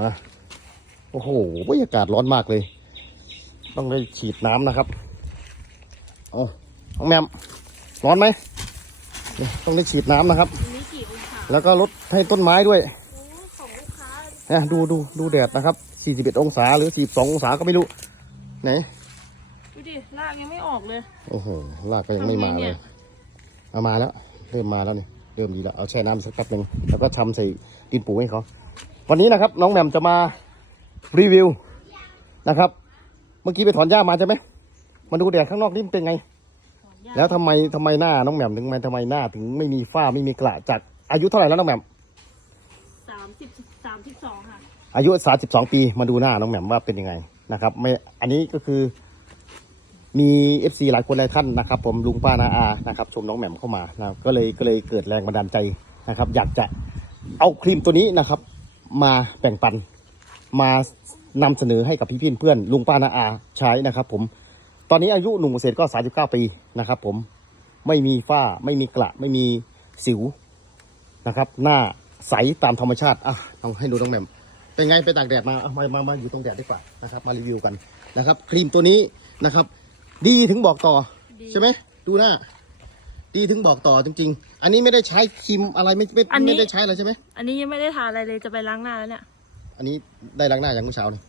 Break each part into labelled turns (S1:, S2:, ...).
S1: มา โอ้โหบรรยากาศร้อนมากเลย ต้องได้ฉีดน้ำนะครับเอาน้องแมมร้อนไหมเนี่ยต้องได้ฉีดน้ำนะครับ
S2: อันนี้กี่องศา
S1: แล้วก็ลดให้ต้นไม้ด้วย
S2: โอ้ของลูกค้า
S1: เนี่ยดูดูดูแดดนะครับ 41 องศาหรือ 42 องศาก็ไม่รู้ ไหน
S2: ดูดิรากยังไม่ออกเลย
S1: โอ้โห ลากก็ยังไม่มา
S2: ทำไงเนี่
S1: เลยยเอามาแล้ว เริ่มมาแล้วนี่ เริ่มดีแล้ว เอาแช่น้ำสักแป๊บหนึ่งแล้วก็ชำใส่ดินปูให้เขา วันนี้นะครับ น้องแหม่มจะมารีวิวนะครับ เมื่อกี้ไปถอนหญ้ามาใช่ไหมมาดูแดดข้างนอกนี่มันเป็นไง แล้วทำไมทำไมหน้าน้องแหม่มถึงทำไมทำไมหน้าถึงไม่มีฝ้าไม่มีกระจากอายุเท่าไหร่แล้วน้องแหม่ม
S2: สามสิบสามสิบสองค่ะ
S1: อายุ32ปีมาดูหน้าน้องแหม่มว่าเป็นยังไงนะครับไม่อันนี้ก็คือมี FC หลายคนหลายท่านนะครับ ผมลุงป้านาอานะครับ ชมน้องแหม่มเข้ามานะครับก็เลยก็เลยเกิดแรงบันดาลใจนะครับ อยากจะเอาครีมตัวนี้นะครับ มาแบ่งปัน มานำเสนอให้กับพี่พี่เพื่อนลุงป้านาอาใช้นะครับ ผม ตอนนี้อายุหนุ่มเกษตรก็ 39 ปีนะครับ ผมไม่มีฝ้าไม่มีกระไม่มีสิวนะครับ หน้าใสตามธรรมชาติอะลองให้ดูน้องแหม่มเป็นไงไปตากแดดมาเอามามามาอยู่ตรงแดดดีกว่านะครับ มารีวิวกันนะครับ ครีมตัวนี้นะครับ ดีถึงบอกต่อใช่ไหมดูหน้า ดีถึงบอกต่อจริง ๆ อันนี้ไม่ได้ใช้ครีมอะไรไม่ไม่
S2: อันนี้
S1: ไม่ได้ใช้อะไรใช่ไหม
S2: อันนี้ยังไม่ได้ทาอะไรเลยจะไปล้างหน้าแล้วเนี่ย
S1: อันนี้ได้ล้างหน้าอย่างเมื่อเช้านี่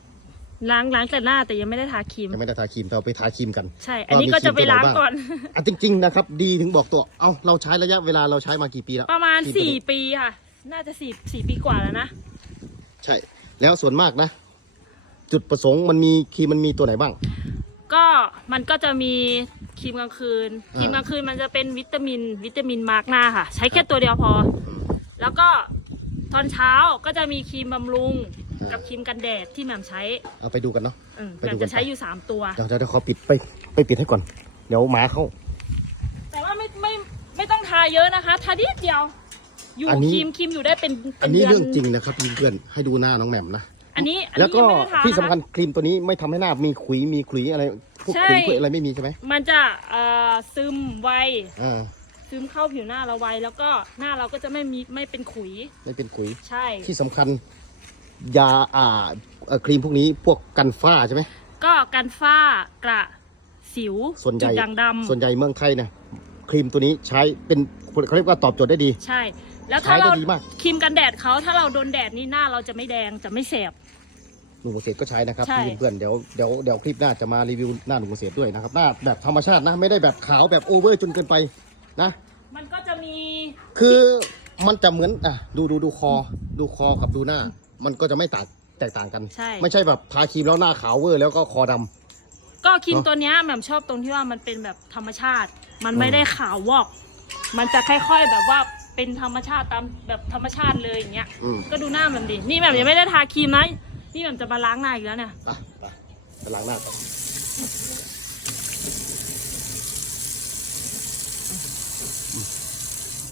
S2: ล้างล้างแต่หน้าแต่ยังไม่ได้ทาครีม
S1: ยังไม่ได้ทาครีมเราไปทาครีมกัน
S2: ใช่ อันนี้ก็จะไปล้างก่อน
S1: อะจริง ๆ นะครับ ดีถึงบอกตัวเอาเราใช้ระยะเวลาเราใช้มากี่ปีแล้ว
S2: ประมาณ
S1: ครีตัว
S2: สี่
S1: นี้
S2: ปีค่ะ น่าจะสี่สี่ปีกว่าแล้วนะ
S1: ใช่ แล้วส่วนมากนะ จุดประสงค์มันมีครีมมันมีตัวไหนบ้าง
S2: ก็มันก็จะมี ครีมกลางคืน
S1: อ่า
S2: ครีมกลางคืนมันจะเป็นวิตามิน วิตามินมาร์กหน้าค่ะ ใช้แค่ตัวเดียวพอ แล้วก็ตอนเช้าก็จะมีครีมบำรุง
S1: อ่ากั
S2: กับครีมกันแดดที่แหม่มใช้
S1: เอาไปดูกันเนาะ
S2: อืม
S1: ไป
S2: แหม่
S1: ดู
S2: ม
S1: กัน
S2: จะใช้อยู่สามตัว
S1: เดี๋ยวเดี๋ยวเดี๋ยวขอปิดไปไปปิดให้ก่อน เดี๋ยวหมาเข้า
S2: แต่ว่าไม่ไม่ไม่ต้องทาเยอะนะคะทานิดเดียว อยู่
S1: อันนี้
S2: ครีมครีมอยู่ได้เป็นเป็
S1: อั
S2: น
S1: นนี้
S2: เดือน
S1: เรื่องจริงนะครับเพื่อนๆให้ดูหน้าน้องแหม่มนะ
S2: อันนี้อัน
S1: แล้ว
S2: นี้
S1: ก็
S2: ยังไม่ได้ทา
S1: ที่สำคัญ
S2: นะ
S1: ครีมตัวนี้ไม่ทำให้หน้ามีขุยมีขุยอะไร พวก
S2: ใช่
S1: ขุยขุยอะไรไม่มีใช่ไหม
S2: มันจะเอ่อซึมไว
S1: อ่า
S2: ซึมเข้าผิวหน้าเราไว แล้วก็หน้าเราก็จะไม่มีไม่เป็นขุย
S1: ไม่เป็นขุย
S2: ใช่
S1: ที่สำคัญยาอ่าเอ่อครีมพวกนี้พวกกันฝ้าใช่ไหม
S2: ก็กันฝ้ากระสิว
S1: ส่วนใหญ่
S2: จุดด่างดำ
S1: ส่วนใหญ่เมืองไทยเนี่ยครีมตัวนี้ใช้เป็นเขาเรียกว่าตอบโจทย์ได้ดี
S2: ใช่ แล้วถ้า
S1: ใช้ได้
S2: เรา
S1: ดีมาก
S2: ครีมกันแดดเขาถ้าเราโดนแดดนี่หน้าเราจะไม่แดงจะไม่แสบ
S1: หนุ่มเกษตรก็ใช้นะครับ
S2: ใช่
S1: เพื่อนๆเดี๋ยวเดี๋ยวเดี๋ยวคลิปหน้าจะมารีวิวหน้าหนุ่มเกษตรด้วยนะครับหน้าแบบธรรมชาตินะไม่ได้แบบขาวแบบโอเวอร์จนเกินไปนะ
S2: มันก็จะมี
S1: คือมันจะเหมือนอะดูดูดูคอ ดูคอกับดูหน้า มันก็จะไม่ต่างแตกต่างกัน
S2: ใช่
S1: ไม่ใช่แบบทาครีมแล้วหน้าขาวเวอร์แล้วก็คอดำ
S2: ก็ครีม
S1: เนอะ
S2: ตัวเนี้ยแหม่มชอบตรงที่ว่ามันเป็นแบบธรรมชาติ มัน
S1: อืม
S2: ไม่ได้ขาววอก มันจะค่อย ๆแบบว่าเป็นธรรมชาติตามแบบธรรมชาติเลยอย่างเงี้ย
S1: อืม
S2: ก็ดูหน้าแหม่มดิ นี่แหม่มยังไม่ได้ทาครีมนะ นี่แหม่มจะมาล้างหน้าอีกแล้วเนี่ย
S1: ไปไปไปล้างหน้าก่อน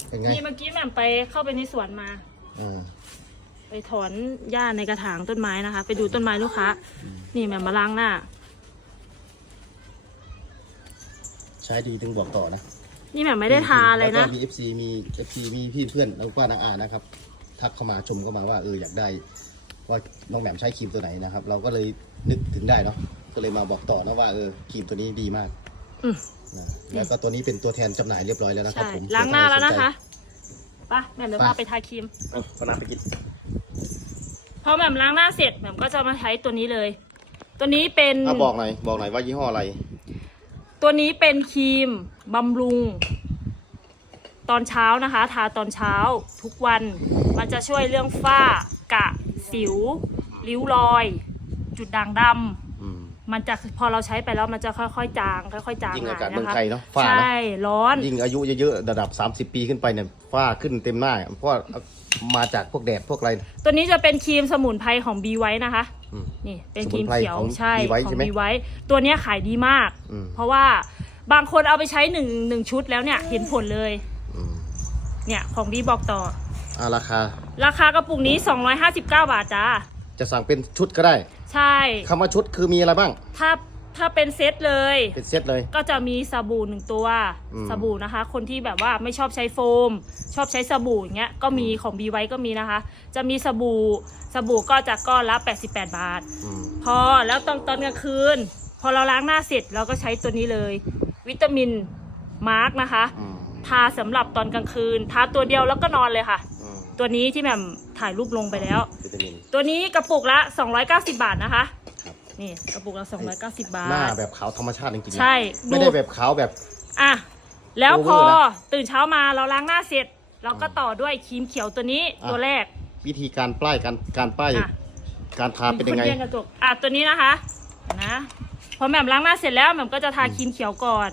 S1: เป็นไง
S2: นี่เมื่อกี้แหม่มไปเข้าไปในสวนมา
S1: อ่า
S2: ไปถอนหญ้าในกระถางต้นไม้นะคะ ไปดูต้นไม้ลูกค้า นี่แหม่มมาล้างหน้า
S1: ใช้ดีถึงบอกต่อนะ
S2: นี่แหม่มไม่ได้ทาอะไร
S1: แล้ว
S2: นะ
S1: ก็มี FC มี FC มีพี่เพื่อนแล้วก็นักอ่านนะครับ ทักเข้ามาชมเข้ามาว่าเอออยากได้ ว่าน้องแหม่มใช้ครีมตัวไหนนะครับ เราก็เลยนึกถึงได้เนาะก็เลยมาบอกต่อนะว่าเออครีมตัวนี้ดีมาก
S2: อืม
S1: นะแล้วก็ตัวนี้เป็นตัวแทนจำหน่ายเรียบร้อยแล้วนะครับ
S2: ใช่
S1: ผม
S2: ล้างหน้าแล้วนะคะไปะแหม่มเดี๋ยวพาไปทาครีม
S1: เอาเอาน้ำไปกิน
S2: พอแหม่มล้างหน้าเสร็จแหม่มก็จะมาใช้ตัวนี้เลย ตัวนี้เป็น
S1: เอาบอกหน่อยบอกหน่อยว่ายี่ห้ออะไร
S2: ตัวนี้เป็นครีมบำรุง ตอนเช้านะคะ ทาตอนเช้าทุกวัน มันจะช่วยเรื่องฝ้ากระ สิว ริ้วรอย จุดด่างด
S1: อืมำ
S2: มันจะพอเราใช้ไปแล้วมันจะค่อยๆ จาง ค่อยๆจาง
S1: ยิ่งอากาศ
S2: ห
S1: เมือง
S2: นะคะ
S1: ไทยเนาะฝ้า
S2: ใช่
S1: เนาะ
S2: ร้อน
S1: ยิ่งอายุเยอะๆระดับ 30 ปีขึ้นไปเนี่ยฝ้าขึ้นเต็มหน้า เพราะว่ามาจากพวกแดดพวกอะไร
S2: ตัวนี้จะเป็นครีมสมุนไพรของ B ไว้นะคะ
S1: อืม
S2: นี่เป็นครีมเขียว
S1: สมุนไพรของ
S2: ใช่
S1: B ไว้
S2: ขอ
S1: ใช่
S2: ง
S1: ไหม
S2: B ไว้ ตัวเนี้ยขายดีมาก
S1: อืม
S2: เพราะว่าบางคนเอาไปใช้หนึ่งหนึ่งชุดแล้วเนี่ยเห็นผลเลย
S1: อืม
S2: เนี่ยของดีบอกต่อ
S1: อ่าราคา
S2: ราคากระปุกนี้ 259 บาทจ้า
S1: จะสั่งเป็นชุดก็ได้
S2: ใช่
S1: คำว่าชุดคือมีอะไรบ้าง
S2: ถ้าถ้าเป็นเซตเลย
S1: เป็นเซตเลย
S2: ก็จะมีสบู่หนึ่งตัว
S1: อืม
S2: สบู่นะคะ คนที่แบบว่าไม่ชอบใช้โฟม ชอบใช้สบู่อย่างเงี้ย ก็มีของบีไว้ก็มีนะคะ จะมีสบู่ สบู่ก็จะก้อนละ 88 บาท
S1: อืม
S2: พอแล้วตอนตอนกลางคืน พอเราล้างหน้าเสร็จเราก็ใช้ตัวนี้เลย วิตามินมาร์กนะคะ
S1: อืม
S2: ทาสำหรับตอนกลางคืน ทาตัวเดียวแล้วก็นอนเลยค่ะ
S1: อืม
S2: ตัวนี้ที่แหม่มถ่ายรูปลงไปแล้ว
S1: วิตามิน
S2: ตัวนี้กระปุกละ 290 บาทนะคะ
S1: ครับ
S2: นี่กระปุกละ 290 บา
S1: หน้า
S2: ท
S1: แบบขาวธรรมชาติจริงๆนะ
S2: ใช่
S1: ไม่ได้แบบขาวแบบ
S2: อะแล้วพอ
S1: โอเวอร์นะ
S2: ตื่นเช้ามาเราล้างหน้าเสร็จ เราก็ต่อด้วยครีมเขียวตัวนี้
S1: อะ
S2: ตัวแรก
S1: วิธีการป้ายการการป้าย
S2: อะ
S1: การทาเป็นยังไง
S2: มีคแย่กระจกอะตัวนี้นะคะนะพอแหม่มล้างหน้าเสร็จแล้วแหม่มก็จะทาครีมเขียวก่อน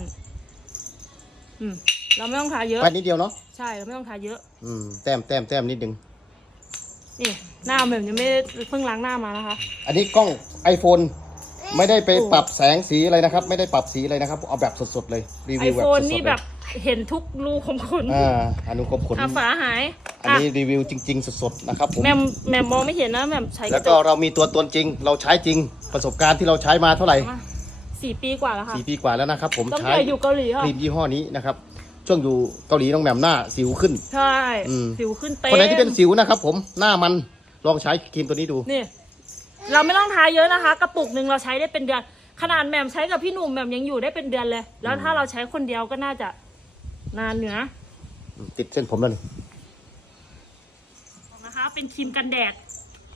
S2: อืม เราไม่ต้องทาเยอะ
S1: ป้ายนิดเดียวเนาะ
S2: ใช่เราไม่ต้องทาเยอะ
S1: อืมแต้มแต้มแต้มนิดนึง
S2: นี่หน้าแหม่มยังไม่ได้เพิ่งล้างหน้ามานะคะ
S1: อันนี้กล้อง iPhone ไม่ได้ไป
S2: โอ้
S1: ปรับแสงสีอะไรนะครับ ไม่ได้ปรับสีอะไรนะครับ เอาแบบสดๆเลยรี
S2: ไอ
S1: วิวแบบ
S2: โฟ
S1: ส
S2: น
S1: ดๆ
S2: นี่
S1: เล
S2: แบ
S1: ย
S2: บเห็นทุกรูขมขน
S1: อ่าอนุกรมขน
S2: อะฝาหาย
S1: อัน
S2: อะ
S1: นี้รีวิวจริง ๆ สดๆนะครับผม
S2: แหม่มแหม่มมองไม่เห็นนะแหม่มใช้
S1: แล้วก็เรามีตัวตนจริง เราใช้จริง ประสบการณ์ที่เราใช้มาเท่าไหร่
S2: มาสี่ปีกว่าแล้วค่ะ
S1: สี่ปีกว่าแล้วนะครับผม
S2: ต้อง
S1: ใช้
S2: เคยอยู่เกาหลี
S1: ค
S2: ค่ะ
S1: รีมยี่ห้อนี้นะครับ ช่วงอยู่เกาหลีน้องแหม่มหน้าสิวขึ้น
S2: ใช่
S1: อืม
S2: สิวขึ้นเต็ม
S1: คนไหนที่เป็นสิวนะครับผมหน้ามันลองใช้ครีมตัวนี้ดู
S2: นี่ เราไม่ต้องทาเยอะนะคะ กระปุกหนึ่งเราใช้ได้เป็นเดือน ขนาดแหม่มใช้กับพี่หนุ่มแหม่มยังอยู่ได้เป็นเดือนเลย แล้วถ้าเราใช้คนเดียวก็น่าจะนานอยู่นะ
S1: ติดเส้นผมแล้วนี่
S2: นะคะ เป็นครีมกันแดด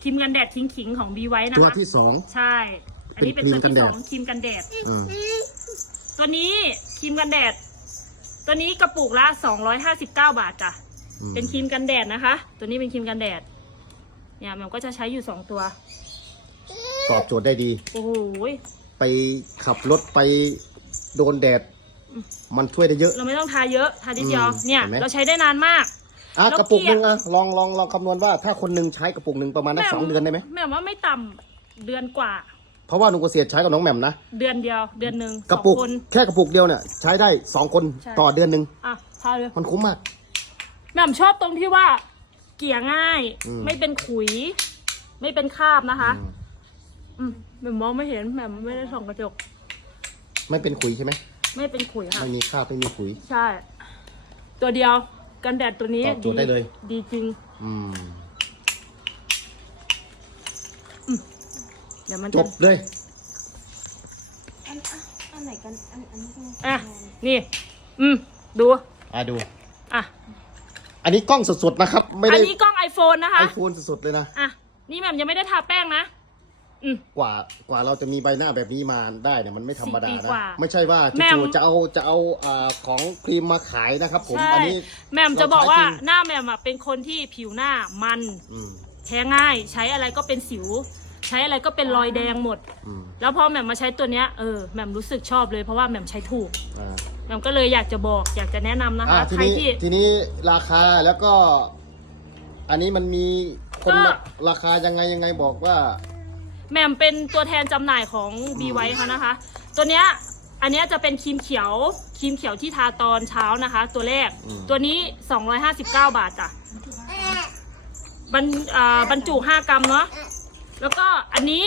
S2: ครีมกันแดดทิ้งขิงของบีไว้นะ
S1: ตัว
S2: คะ
S1: ที่สอง
S2: ใช่ อันนี้เป็นตัว
S1: เป็นครีมกัน
S2: ที่
S1: แด
S2: ส
S1: ด
S2: องครีมกันแดด
S1: อืม
S2: ตัวนี้ครีมกันแดด ตัวนี้กระปุกละ259 บาทจ้ะ
S1: อืม
S2: เป็นครีมกันแดดนะคะ ตัวนี้เป็นครีมกันแดด เนี่ยแหม่มก็จะใช้อยู่สองตัว
S1: ตอบโจทย์ได้ดี
S2: โอ้โห
S1: ไปขับรถไปโดนแดด มันช่วยได้เยอะ
S2: เราไม่ต้องทาเยอะ ทานิดเดียว
S1: อืม
S2: เนี่ย
S1: เห็นไหม
S2: เราใช้ได้นานมาก
S1: อะ
S2: แล้ว
S1: กระปุกหนึ่ง
S2: เกลี่ย
S1: อะลองลองลองคำนวณว่าถ้าคนหนึ่งใช้กระปุกหนึ่งประมาณนักสองเดือนได้ไหม
S2: แม่ว่าไม่ต่ำเดือนกว่า
S1: เพ ราะว่าหนุ่มเกษตรใช้กับน้องแหม่มนะ
S2: เดือนเดียว เดือนหนึ่ง
S1: กระปุก
S2: สองคน
S1: แค่กระปุกเดียวเนี่ยใช้ได้สองคน
S2: ใช่
S1: ต่อเดือนหนึ่ง
S2: อะทาเลย
S1: มันคุ้มมาก
S2: แม่มชอบตรงที่ว่า เกลี่ยง่าย
S1: อืม
S2: ไม่เป็นขุย ไม่เป็นคราบนะคะ
S1: อืม
S2: อืมแม่มมองไม่เห็นแม่มไม่ได้ส่องกระจก
S1: ไม่เป็นขุยใช่ไหม
S2: ไม่เป็นขุยค่ะ
S1: ไม่มีคราบไม่มีขุย
S2: ใช่ ตัวเดียวกันแดดตัวนี้
S1: ตอบโจทย์ได้เลย
S2: ดีจริง
S1: อืม
S2: เดี๋ยวมัน
S1: จ
S2: จะ
S1: บเลย
S3: อันอะอันไหนกัน อันอันนี้กัน
S2: อะ นี่ อืม ดู
S1: อะดู
S2: อะ
S1: อันนี้กล้องสดๆนะครับ ไม่
S2: อั
S1: ได้
S2: นนี้กล้อง iPhone นะคะ
S1: ไอโฟนสดๆเลยนะ
S2: อะ นี่แหม่มยังไม่ได้ทาแป้งนะ อืม
S1: กว่ากว่าเราจะมีใบหน้าแบบนี้มาได้เนี่ยมันไม่ธรรมดา
S2: สี่ปี
S1: นะ
S2: กว่า
S1: ไม่ใช่ว่า
S2: แม่ม
S1: จู่ๆจะเอาจะเอาอ่าของครีมมาขายนะครับ ผม
S2: ใช่
S1: อันนี้
S2: แหม่มจะบอกว่า
S1: เราใช้จริง
S2: หน้าแหม่มอะเป็นคนที่ผิวหน้ามัน
S1: อืม
S2: แพ้ง่าย ใช้อะไรก็เป็นสิวใช้อะไรก็เป็นรอยแดงหมด
S1: อืม
S2: แล้วพอแหม่มมาใช้ตัวเนี้ยเออแหม่มรู้สึกชอบเลยเพราะว่าแหม่มใช้ถูก
S1: อ่า
S2: แหม่มก็เลยอยากจะบอกอยากจะแนะนำนะ
S1: อ่า
S2: คะ
S1: ที
S2: ใคร
S1: นี้
S2: ที่
S1: ทีนี้ราคาแล้วก็ อันนี้มันมีคน
S2: ก็
S1: ละราคายังไงยังไงบอกว่า
S2: แหม่มเป็นตัวแทนจำหน่ายของบีไว้เขานะคะ ตัวเนี้ยอันเนี้ยจะเป็นครีมเขียวครีมเขียวที่ทาตอนเช้านะคะ ตัวแรก
S1: อืม
S2: ตัวนี้ 259 บาทจ้ะบรรอ่าบรรจุ 5 กรัมเนาะ แล้วก็อันนี้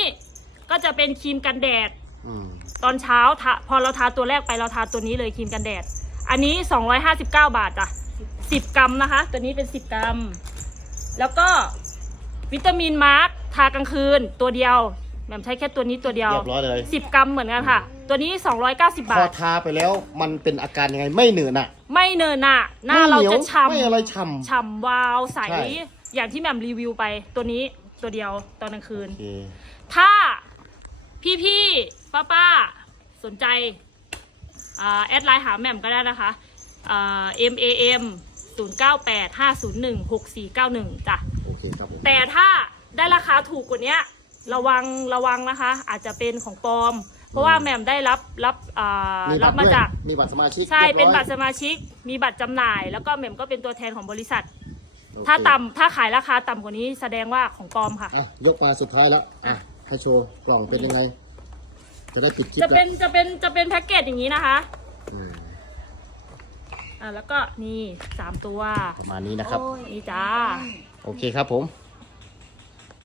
S2: ก็จะเป็นครีมกันแดด
S1: อืม
S2: ตอนเช้าทาพอเราทาตัวแรกไปเราทาตัวนี้เลยครีมกันแดด อันนี้ 259 บาทจ้ะ10 กรัมนะคะ ตัวนี้เป็น 10 กรัม แล้วก็วิตามินมาร์คทากลางคืนตัวเดียวแหม่มใช้แค่ตัวนี้ตัวเดียว
S1: เรียบร้อยเลย
S2: 10 กรัมเหมือนกันค่ะ ตัวนี้ 290
S1: พ
S2: บา
S1: อ
S2: ท
S1: ทาไปแล้วมันเป็นอาการยังไงไม่เหนื่อยหนะ
S2: ไม่เนินหน้าหน้า
S1: ไม่
S2: เรา
S1: เหนียว
S2: จะฉ่ำ
S1: ไม่อะไรฉ่ำ
S2: ฉ่ำวาวใส
S1: ใช่
S2: อย่างที่แหม่มรีวิวไปตัวนี้ ตัวเดียวตอนกลางคืน
S1: โอเค
S2: ถ้าพี่พี่ป้าป้าๆสนใจอ่าแอดไลน์หาแหม่มก็ได้นะคะอ่า M A M 0 9 8 5 0 1 6 4 9 1จ้ะ
S1: โอเคครับผม
S2: แต่ถ้าได้ราคาถูกกว่านี้ระวังระวังนะคะ อาจจะเป็นของปลอม เพราะว่าแหม่มได้รับรับอ่า
S1: มี
S2: รั
S1: บั
S2: บ
S1: ตร
S2: มา
S1: ด้วย
S2: จาก
S1: มีบัตรสมาชิก
S2: ใช่
S1: รีย
S2: เป็น
S1: ร้อย
S2: บัตรสมาชิก มีบัตรจำหน่าย แล้วก็แหม่มก็เป็นตัวแทนของบริษัท
S1: โอเค
S2: ถ้าต่ำถ้าขายราคาต่ำกว่านี้แสดงว่าของปลอมค่ะ
S1: อะยกมาสุดท้ายแล้วอะ
S2: อะ
S1: ให้โชว์กล่องเป็นยังไง จะได้ปิดคลิป
S2: จะ
S1: แล้
S2: เป็
S1: วน
S2: จะเป็นจะเป็นแพ็กเกจอย่างนี้นะคะ
S1: อืม
S2: อ่าแล้วก็นี่สามตัว
S1: ประมาณนี้นะครับ
S3: โอ้ย
S2: นี่จ้า
S1: โอเคครับผม